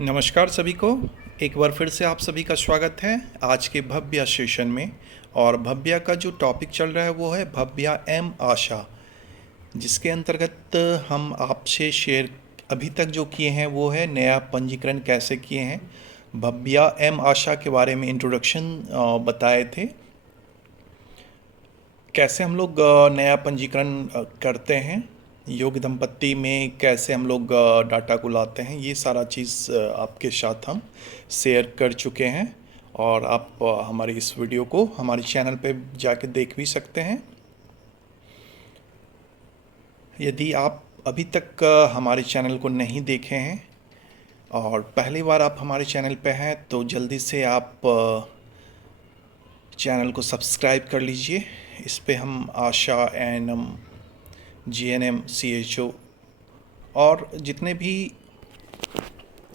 नमस्कार सभी को। एक बार फिर से आप सभी का स्वागत है आज के भव्या सेशन में। और भव्या का जो टॉपिक चल रहा है वो है भव्या एम आशा, जिसके अंतर्गत हम आपसे शेयर अभी तक जो किए हैं वो है नया पंजीकरण कैसे किए हैं। भव्या एम आशा के बारे में इंट्रोडक्शन बताए थे, कैसे हम लोग नया पंजीकरण करते हैं, योग दंपत्ति में कैसे हम लोग डाटा को लाते हैं, ये सारा चीज़ आपके साथ हम शेयर कर चुके हैं। और आप हमारी इस वीडियो को हमारे चैनल पे जाके देख भी सकते हैं। यदि आप अभी तक हमारे चैनल को नहीं देखे हैं और पहली बार आप हमारे चैनल पे हैं तो जल्दी से आप चैनल को सब्सक्राइब कर लीजिए। इस पे हम आशा, एएनएम, जीएनएम, सीएचओ और जितने भी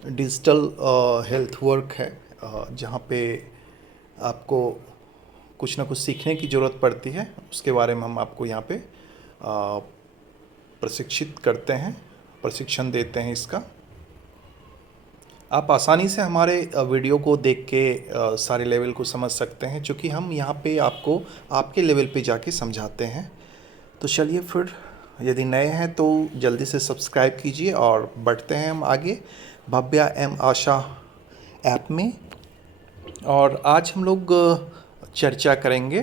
डिजिटल हेल्थ वर्क है जहाँ पे आपको कुछ ना कुछ सीखने की ज़रूरत पड़ती है, उसके बारे में हम आपको यहाँ पे प्रशिक्षित करते हैं, प्रशिक्षण देते हैं इसका। आप आसानी से हमारे वीडियो को देख के सारे लेवल को समझ सकते हैं, क्योंकि हम यहाँ पे आपको आपके लेवल पे जाके समझाते हैं। तो चलिए फिर, यदि नए हैं तो जल्दी से सब्सक्राइब कीजिए और बढ़ते हैं हम आगे भव्या एम आशा ऐप में। और आज हम लोग चर्चा करेंगे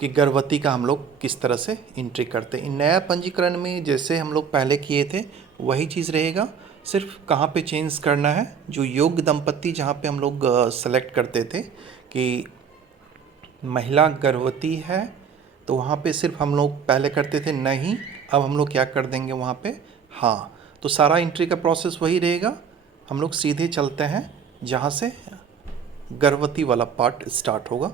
कि गर्भवती का हम लोग किस तरह से एंट्री करते हैं। नया पंजीकरण में जैसे हम लोग पहले किए थे वही चीज़ रहेगा, सिर्फ कहाँ पे चेंज करना है। जो योग्य दंपत्ति जहाँ पे हम लोग सेलेक्ट करते थे कि महिला गर्भवती है, तो वहाँ पे सिर्फ हम लोग पहले करते थे नहीं, अब हम लोग क्या कर देंगे वहाँ पे हाँ। तो सारा एंट्री का प्रोसेस वही रहेगा। हम लोग सीधे चलते हैं जहाँ से गर्भवती वाला पार्ट स्टार्ट होगा।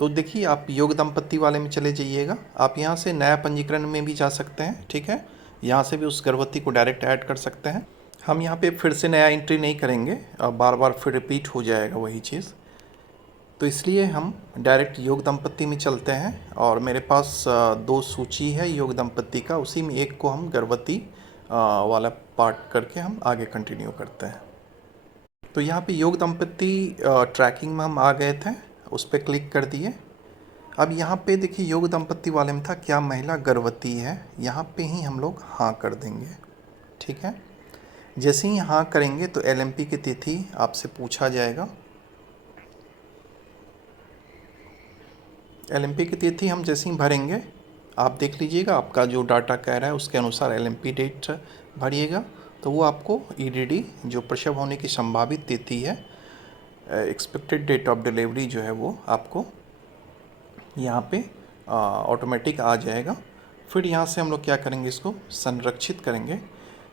तो देखिए, आप योग दंपत्ति वाले में चले जाइएगा। आप यहाँ से नया पंजीकरण में भी जा सकते हैं, ठीक है। यहाँ से भी उस गर्भवती को डायरेक्ट ऐड कर सकते हैं। हम यहाँ पे फिर से नया एंट्री नहीं करेंगे, बार बार फिर रिपीट हो जाएगा वही चीज़, तो इसलिए हम डायरेक्ट योग दंपत्ति में चलते हैं। और मेरे पास दो सूची है योग दंपत्ति का, उसी में एक को हम गर्भवती वाला पार्ट करके हम आगे कंटिन्यू करते हैं। तो यहाँ पे योग दंपत्ति ट्रैकिंग में हम आ गए थे, उस पर क्लिक कर दिए। अब यहाँ पे देखिए, योग दंपत्ति वाले में था क्या महिला गर्भवती है, यहाँ पे ही हम लोग हाँ कर देंगे, ठीक है। जैसे ही हाँ करेंगे तो एलएमपी की तिथि आपसे पूछा जाएगा। एलएमपी की तिथि हम जैसे ही भरेंगे, आप देख लीजिएगा आपका जो डाटा कह रहा है उसके अनुसार एलएमपी डेट भरिएगा, तो वो आपको ईडीडी जो प्रसव होने की संभावित तिथि है, एक्सपेक्टेड डेट ऑफ डिलीवरी जो है, वो आपको यहाँ पे ऑटोमेटिक आ जाएगा। फिर यहाँ से हम लोग क्या करेंगे, इसको संरक्षित करेंगे।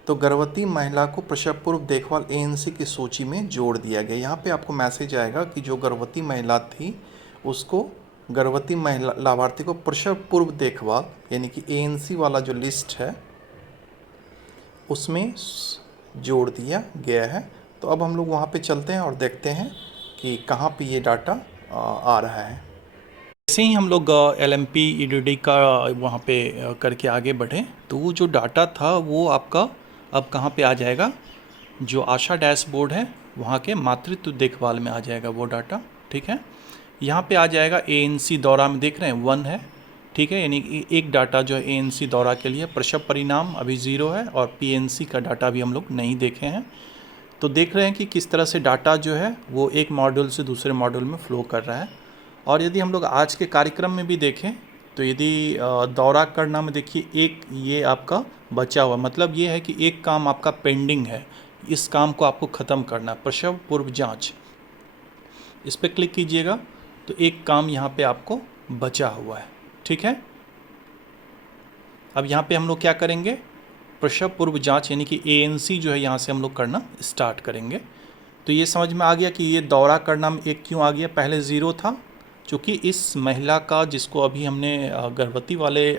तो गर्भवती महिला को प्रसव पूर्व देखभाल एएनसी की सूची में जोड़ दिया गया। यहाँ पे आपको मैसेज आएगा कि जो गर्भवती महिला थी उसको, गर्भवती महिला लाभार्थी को प्रसव पूर्व देखभाल यानी कि एएनसी वाला जो लिस्ट है उसमें जोड़ दिया गया है। तो अब हम लोग वहाँ पे चलते हैं और देखते हैं कि कहाँ पे ये डाटा आ रहा है। जैसे ही हम लोग एलएमपी ईडीडी का वहाँ पे करके आगे बढ़े, तो वो जो डाटा था वो आपका अब कहाँ पे आ जाएगा, जो आशा डैशबोर्ड है वहाँ के मातृत्व देखभाल में आ जाएगा वो डाटा, ठीक है। यहाँ पे आ जाएगा एएनसी दौरा में, देख रहे हैं 1 है, ठीक है। यानी एक डाटा जो है एएनसी दौरा के लिए, प्रसव परिणाम अभी 0 है और पीएनसी का डाटा भी हम लोग नहीं देखे हैं। तो देख रहे हैं कि किस तरह से डाटा जो है वो एक मॉड्यूल से दूसरे मॉड्यूल में फ़्लो कर रहा है। और यदि हम लोग आज के कार्यक्रम में भी देखें तो यदि दौरा करना में देखिए, एक ये आपका बचा हुआ, मतलब ये है कि एक काम आपका पेंडिंग है, इस काम को आपको ख़त्म करना है, प्रसव पूर्व जांच। इस पर क्लिक कीजिएगा तो एक काम यहाँ पे आपको बचा हुआ है, ठीक है। अब यहाँ पे हम लोग क्या करेंगे, प्रसव पूर्व जांच यानी कि एएनसी जो है यहाँ से हम लोग करना स्टार्ट करेंगे। तो ये समझ में आ गया कि ये दौरा करना में एक क्यों आ गया, पहले 0 था, क्योंकि इस महिला का जिसको अभी हमने गर्भवती वाले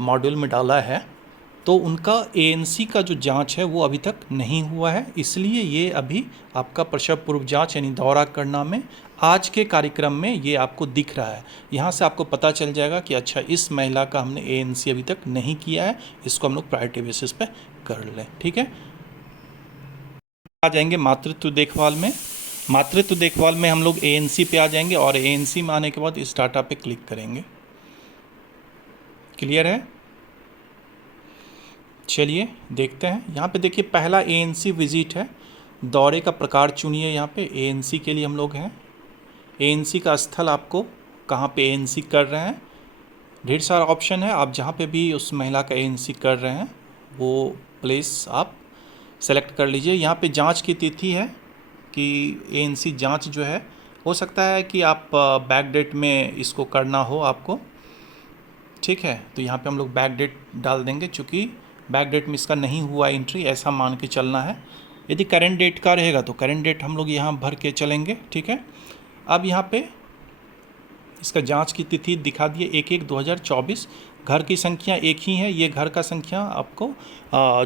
मॉड्यूल में डाला है, तो उनका एएनसी का जो जांच है वो अभी तक नहीं हुआ है, इसलिए ये अभी आपका प्रसव पूर्व जांच यानी दौरा करना में आज के कार्यक्रम में ये आपको दिख रहा है। यहाँ से आपको पता चल जाएगा कि अच्छा, इस महिला का हमने एएनसी अभी तक नहीं किया है, इसको हम लोग प्रायोरिटी बेसिस पे कर लें, ठीक है। आ जाएंगे मातृत्व देखभाल में। मातृत्व देखभाल में हम लोग एएनसी पे आ जाएंगे और एएनसी में आने के बाद इस डाटा पे क्लिक करेंगे। क्लियर है? चलिए देखते हैं। यहाँ पे देखिए पहला एएनसी विजिट है। दौरे का प्रकार चुनिए। यहाँ पे एएनसी के लिए हम लोग हैं। एएनसी का स्थल आपको कहाँ पे एएनसी कर रहे हैं, ढेर सारा ऑप्शन है। आप जहाँ पे भी उस महिला का एएनसी कर रहे हैं वो प्लेस आप सेलेक्ट कर लीजिए। यहाँ पे जांच की तिथि है कि एएनसी जांच जो है, हो सकता है कि आप बैक डेट में इसको करना हो आपको, ठीक है। तो यहाँ पे हम लोग बैक डेट डाल देंगे, चूँकि बैक डेट में इसका नहीं हुआ एंट्री, ऐसा मान के चलना है। यदि करेंट डेट का रहेगा तो करेंट डेट हम लोग यहाँ भर के चलेंगे, ठीक है। अब यहाँ पे इसका जांच की तिथि दिखा दिए 1/1/2024। घर की संख्या एक ही है। ये घर का संख्या आपको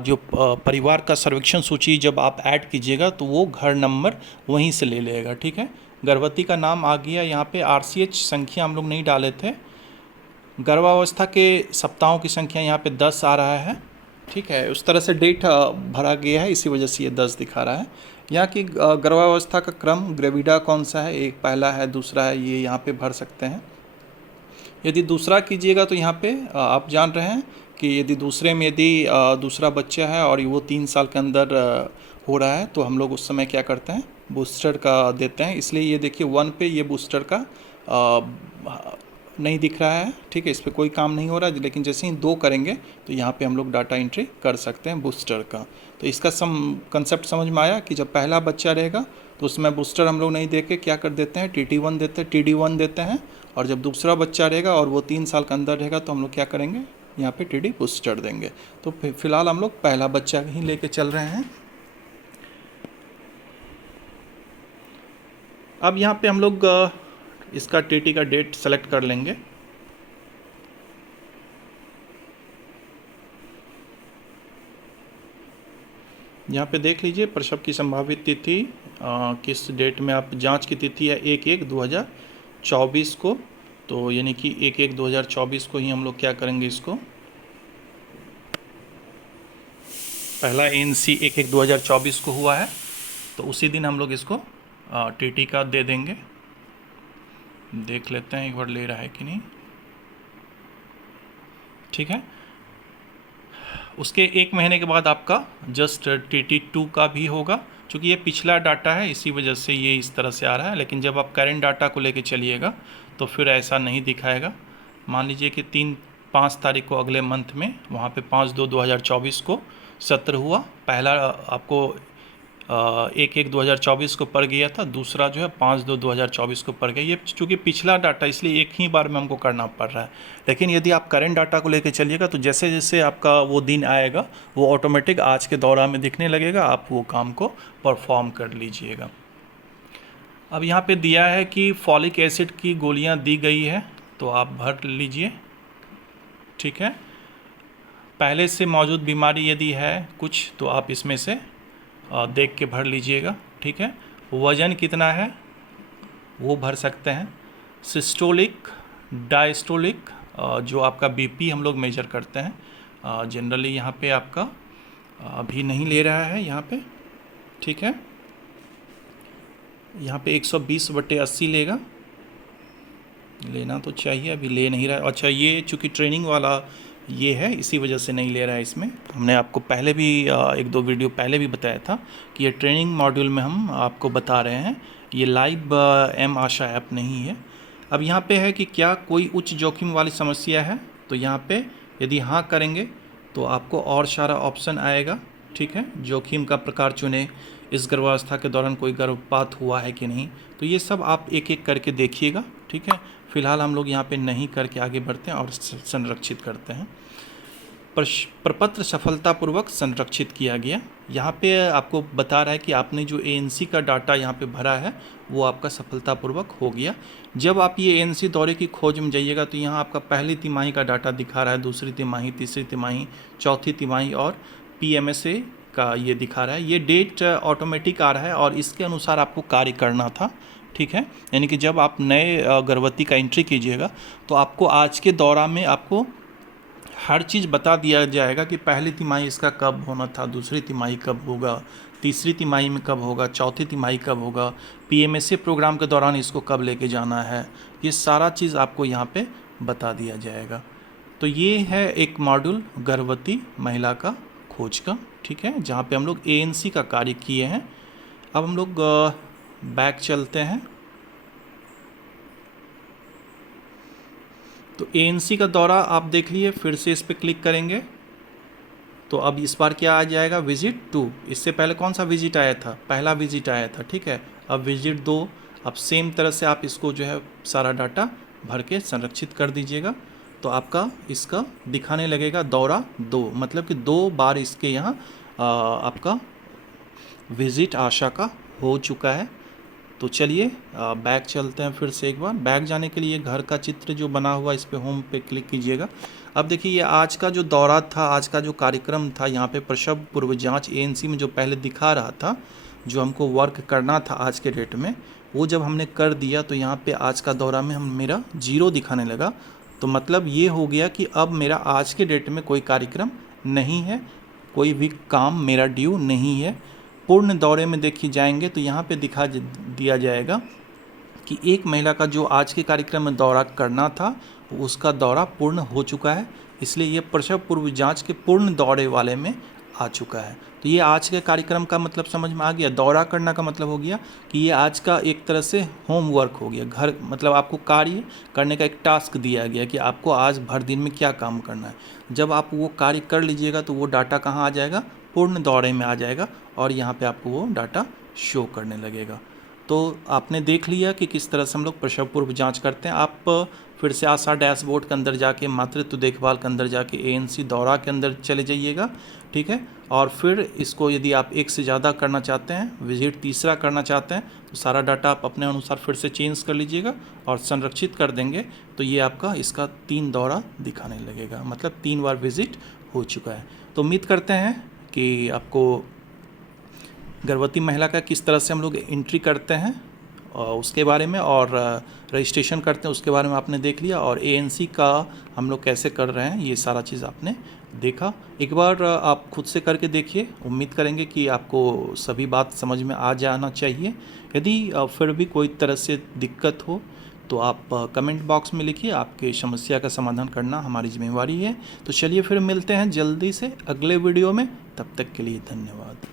जो परिवार का सर्वेक्षण सूची जब आप ऐड कीजिएगा तो वो घर नंबर वहीं से ले लेगा, ठीक है। गर्भवती का नाम आ गया। यहाँ पे RCH संख्या हम लोग नहीं डाले थे। गर्भावस्था के सप्ताहों की संख्या यहाँ पे 10 आ रहा है, ठीक है। उस तरह से डेट भरा गया है, इसी वजह से ये 10 दिखा रहा है। यहाँ की गर्भावस्था का क्रम ग्रेविडा कौन सा है, एक पहला है दूसरा है, ये यहाँ पे भर सकते हैं। यदि दूसरा कीजिएगा तो यहाँ पे आप जान रहे हैं कि यदि दूसरे में यदि दूसरा बच्चा है और वो 3 साल के अंदर हो रहा है तो हम लोग उस समय क्या करते हैं, बूस्टर का देते हैं। इसलिए ये देखिए 1 पे ये बूस्टर का नहीं दिख रहा है, ठीक है। इस पर कोई काम नहीं हो रहा है, लेकिन जैसे ही 2 करेंगे तो यहाँ पे हम लोग डाटा एंट्री कर सकते हैं बूस्टर का। तो इसका कंसेप्ट समझ में आया कि जब पहला बच्चा रहेगा तो उसमें बूस्टर हम लोग नहीं दे के क्या कर देते हैं, TD1 देते हैं। और जब दूसरा बच्चा रहेगा और वो 3 साल के अंदर रहेगा तो हम लोग क्या करेंगे, यहाँ पे TD बूस्टर देंगे। तो फिलहाल हम लोग पहला बच्चा ही लेके चल रहे हैं। अब यहाँ पे हम लोग इसका TT का डेट सेलेक्ट कर लेंगे। यहाँ पे देख लीजिए प्रसव की संभावित तिथि किस डेट में आप, जांच की तिथि है 1/1/2024 को। तो यानी कि 1/1/2024 को ही हम लोग क्या करेंगे, इसको पहला एएनसी 1/1/2024 को हुआ है तो उसी दिन हम लोग इसको TT का दे देंगे। देख लेते हैं एक बार ले रहा है कि नहीं, ठीक है। उसके 1 महीने के बाद आपका जस्ट TT2 का भी होगा। क्योंकि ये पिछला डाटा है इसी वजह से ये इस तरह से आ रहा है, लेकिन जब आप करेंट डाटा को लेके चलिएगा तो फिर ऐसा नहीं दिखाएगा। मान लीजिए कि 5 तारीख को अगले मंथ में वहाँ पे 5/2/2024 को सत्र हुआ। पहला आपको 1/1/2024 को पड़ गया था, दूसरा जो है 5/2/2024 को पड़ गया। ये चूँकि पिछला डाटा इसलिए एक ही बार में हमको करना पड़ रहा है। लेकिन यदि आप करेंट डाटा को लेकर चलिएगा तो जैसे जैसे आपका वो दिन आएगा वो ऑटोमेटिक आज के दौरान में दिखने लगेगा, आप वो काम को परफॉर्म कर लीजिएगा। अब यहाँ पे दिया है कि फॉलिक एसिड की गोलियाँ दी गई है तो आप भर लीजिए, ठीक है। पहले से मौजूद बीमारी यदि है कुछ तो आप इसमें से देख के भर लीजिएगा, ठीक है। वज़न कितना है वो भर सकते हैं। सिस्टोलिक, डायस्टोलिक, जो आपका BP हम लोग मेजर करते हैं, जनरली यहाँ पे आपका अभी नहीं ले रहा है यहाँ पे, ठीक है। यहाँ पे 120/80 लेगा, लेना तो चाहिए, अभी ले नहीं रहा है। अच्छा, ये चूँकि ट्रेनिंग वाला ये है इसी वजह से नहीं ले रहा है। इसमें हमने आपको पहले भी 1-2 वीडियो पहले भी बताया था कि ये ट्रेनिंग मॉड्यूल में हम आपको बता रहे हैं, ये लाइव M आशा ऐप नहीं है। अब यहाँ पे है कि क्या कोई उच्च जोखिम वाली समस्या है, तो यहाँ पे यदि हाँ करेंगे तो आपको और सारा ऑप्शन आएगा, ठीक है। जोखिम का प्रकार चुने, इस गर्भावस्था के दौरान कोई गर्भपात हुआ है कि नहीं, तो ये सब आप एक एक करके देखिएगा, ठीक है। फिलहाल हम लोग यहाँ पे नहीं करके आगे बढ़ते हैं और संरक्षित करते हैं। प्रपत्र सफलतापूर्वक संरक्षित किया गया। यहाँ पे आपको बता रहा है कि आपने जो एएनसी का डाटा यहाँ पे भरा है वो आपका सफलतापूर्वक हो गया। जब आप ये एएनसी दौरे की खोज में जाइएगा तो यहाँ आपका पहली तिमाही का डाटा दिखा रहा है, दूसरी तिमाही, तीसरी तिमाही, चौथी तिमाही और PMSA का ये दिखा रहा है। ये डेट ऑटोमेटिक आ रहा है और इसके अनुसार आपको कार्य करना था, ठीक है। यानी कि जब आप नए गर्भवती का एंट्री कीजिएगा तो आपको आज के दौरान में आपको हर चीज़ बता दिया जाएगा कि पहली तिमाही इसका कब होना था, दूसरी तिमाही कब होगा, तीसरी तिमाही में कब होगा, चौथी तिमाही कब होगा, पीएमएसए प्रोग्राम के दौरान इसको कब लेके जाना है, ये सारा चीज़ आपको यहाँ पे बता दिया जाएगा। तो ये है एक मॉड्यूल गर्भवती महिला का खोज का, ठीक है, जहाँ पे हम लोग एएनसी का कार्य किए हैं। अब हम लोग बैक चलते हैं। तो एएनसी का दौरा आप देख लिए, फिर से इस पर क्लिक करेंगे तो अब इस बार क्या आ जाएगा, विजिट 2। इससे पहले कौन सा विजिट आया था, पहला विजिट आया था, ठीक है। अब विजिट 2, अब सेम तरह से आप इसको जो है सारा डाटा भर के संरक्षित कर दीजिएगा। तो आपका इसका दिखाने लगेगा दौरा 2, मतलब कि 2 बार इसके यहाँ आपका विजिट आशा का हो चुका है। तो चलिए बैक चलते हैं फिर से एक बार। बैक जाने के लिए घर का चित्र जो बना हुआ, इस पे होम पे क्लिक कीजिएगा। अब देखिए ये आज का जो दौरा था, आज का जो कार्यक्रम था, यहाँ पे प्रसव पूर्व जांच एएनसी में जो पहले दिखा रहा था, जो हमको वर्क करना था आज के डेट में, वो जब हमने कर दिया तो यहाँ पे आज का दौरा में मेरा 0 दिखाने लगा। तो मतलब ये हो गया कि अब मेरा आज के डेट में कोई कार्यक्रम नहीं है, कोई भी काम मेरा ड्यू नहीं है। पूर्ण दौरे में देखी जाएंगे तो यहाँ पे दिखा दिया जाएगा कि एक महिला का जो आज के कार्यक्रम में दौरा करना था उसका दौरा पूर्ण हो चुका है, इसलिए ये प्रसव पूर्व जांच के पूर्ण दौरे वाले में आ चुका है। तो ये आज के कार्यक्रम का मतलब समझ में आ गया। दौरा करना का मतलब हो गया कि ये आज का एक तरह से होमवर्क हो गया, घर मतलब आपको कार्य करने का एक टास्क दिया गया कि आपको आज भर दिन में क्या काम करना है। जब आप वो कार्य कर लीजिएगा तो वो डाटा कहाँ आ जाएगा, पूर्ण दौरे में आ जाएगा और यहाँ पे आपको वो डाटा शो करने लगेगा। तो आपने देख लिया कि किस तरह से हम लोग प्रसव पूर्व जांच करते हैं। आप फिर से आशा डैशबोर्ड के अंदर जाके मातृत्व देखभाल के अंदर जाके एएनसी दौरा के अंदर चले जाइएगा, ठीक है। और फिर इसको यदि आप एक से ज़्यादा करना चाहते हैं, विजिट तीसरा करना चाहते हैं, तो सारा डाटा आप अपने अनुसार फिर से चेंज कर लीजिएगा और संरक्षित कर देंगे। तो ये आपका इसका 3 दौरा दिखाने लगेगा, मतलब 3 बार विजिट हो चुका है। तो उम्मीद करते हैं कि आपको गर्भवती महिला का किस तरह से हम लोग एंट्री करते हैं उसके बारे में और रजिस्ट्रेशन करते हैं उसके बारे में आपने देख लिया, और एएनसी का हम लोग कैसे कर रहे हैं ये सारा चीज़ आपने देखा। एक बार आप खुद से करके देखिए, उम्मीद करेंगे कि आपको सभी बात समझ में आ जाना चाहिए। यदि फिर भी कोई तरह से दिक्कत हो तो आप कमेंट बॉक्स में लिखिए, आपके समस्या का समाधान करना हमारी जिम्मेवारी है। तो चलिए फिर मिलते हैं जल्दी से अगले वीडियो में, तब तक के लिए धन्यवाद।